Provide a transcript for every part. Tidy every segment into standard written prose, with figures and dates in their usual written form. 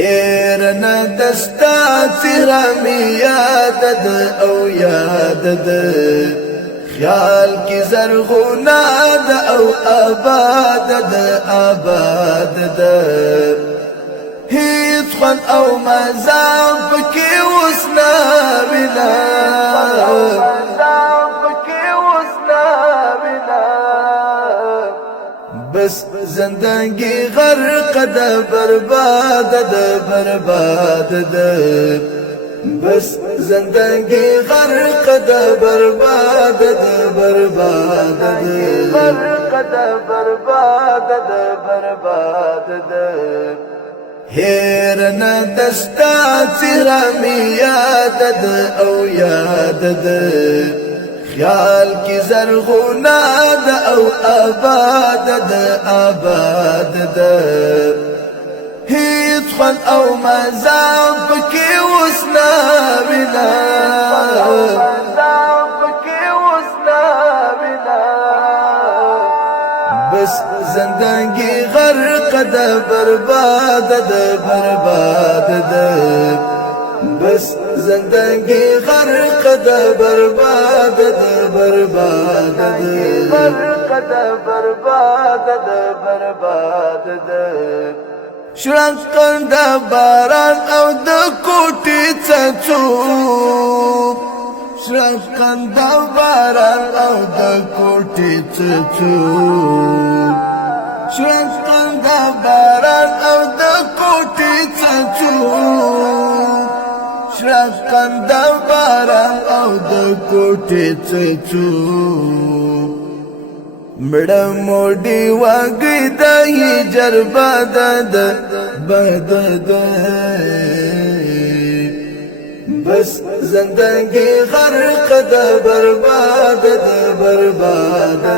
هیر ندستا تیرامی یادد او یادد خیال کی زرغونا دا او آبادد آبادد هیت خوان او مزام پکی وسنا بنا بس زندگی غرق دا برباد دا برباد دا بس زندگی غرق دا برباد دا برباد دا غرق دا برباد دا برباد دا هیر ندستا تیرامی یادد او یادد خیال کی زرغونا دا او آبادد آبادد هیت خوان او مزام پکی وسنا بنا بس زندگی غرق دا برباد دا برباد دا بس زندگی غرق دا برباد دا برباد دا غرق دا برباد دا برباد دا شرنقن دا باران او دا کوٹی چچوب شرنقن دا باران او دا کوٹی چچوب شرنقن دا باران او دا کوٹی چچوب شرنقن دا باران او دا کوٹی چچوب مڑا موڑی واگی دا ہی جربا دا دا بدا دا بس زندگی غرق دا برباد دا برباد دا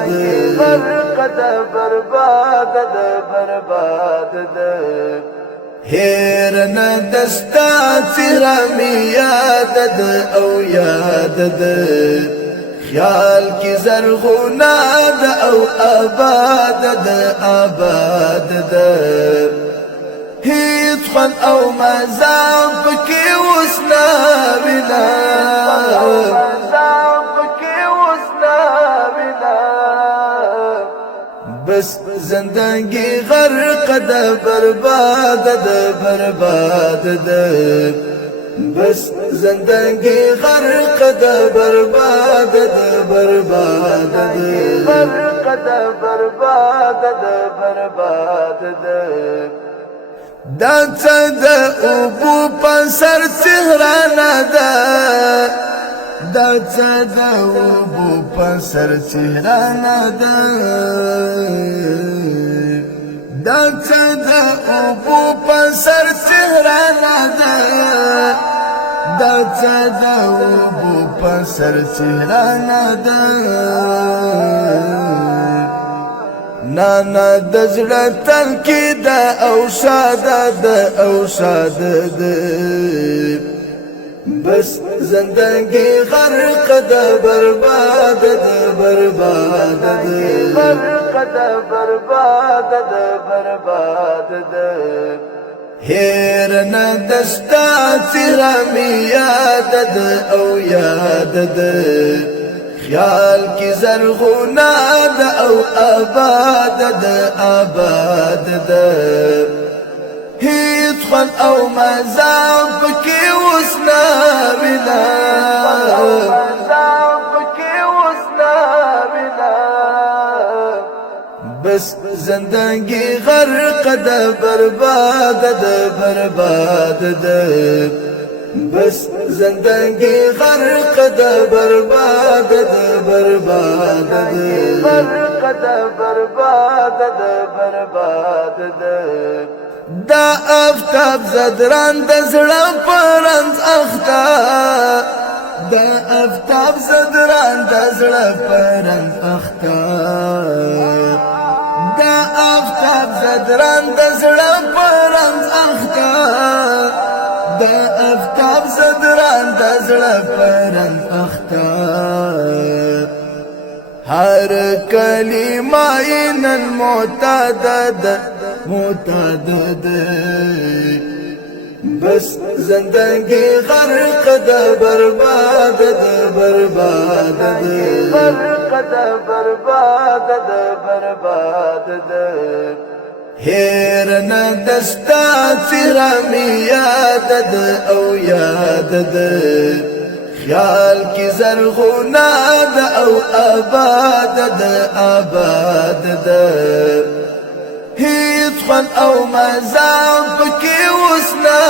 غرق دا برباد دا برباد دا هیر ندستا تیرامی یادد او یادد خیال کی زرغونا دا او آبادد آبادد هیت خوان او مزام پکی وسنا بنا بس زندگی غرق دا برباد دا برباد دا بس زندگی غرق دا برباد دا برباد دا غرق دا برباد دا برباد دا دا څه د اوبو په سر چهرانه ده دا څه د اوبو په سر چهرانه ده دا څه د اوبو په سر چهرانه ده دا څه د اوبو په سر چهرانه ده نانا دزړه تل کې دا او شاده دا او شاده ده بس زندگی غرق دا برباد دا برباد دا غرق دا برباد دا برباد دا هیر ندستا تیرامی یادد او یادد خیال کی زرغونا دا او آبادد آبادد هیت خوان او مزام پکی وسنا بنا بس زندگی غرق دا برباد دا برباد دا بس زندگی غرق دا برباد دا برباد دا غرق دا برباد دا برباد دا دا افتاب زدران دا زړه پرنځ اختا دا افتاب زدران دا زړه پرنځ اختا دا افتاب زدران دا زړه پرنځ اختا دا افتاب زدران دا زړه پرنځ اختا هر کلمه نن معتدد معتدد بس زندگی غرق د برباد د برباد د غرق د برباد د برباد د هیر نه دستا چرمی یاد د او یاد د خیال کی زرغونا د او آباد د آباد د هیڅ خون او مزام پکی وسنا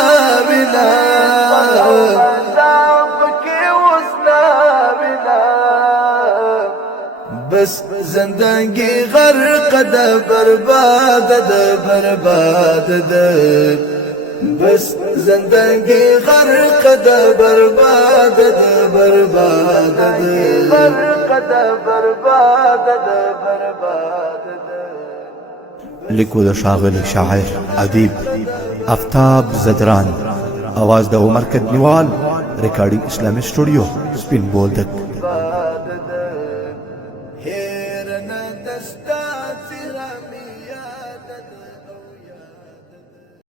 بنا بس زندگی غرق د برباد د برباد د بس زندگی غرق د برباد د برباد د غرق د برباد د برباد د لیکو د ښاغلي شاعر ادیب آفتاب زدران، आवाज د عمر کدنیوال، ریکارډینګ اسلامي سټوډیو سپین بولدک. هیر نه دستا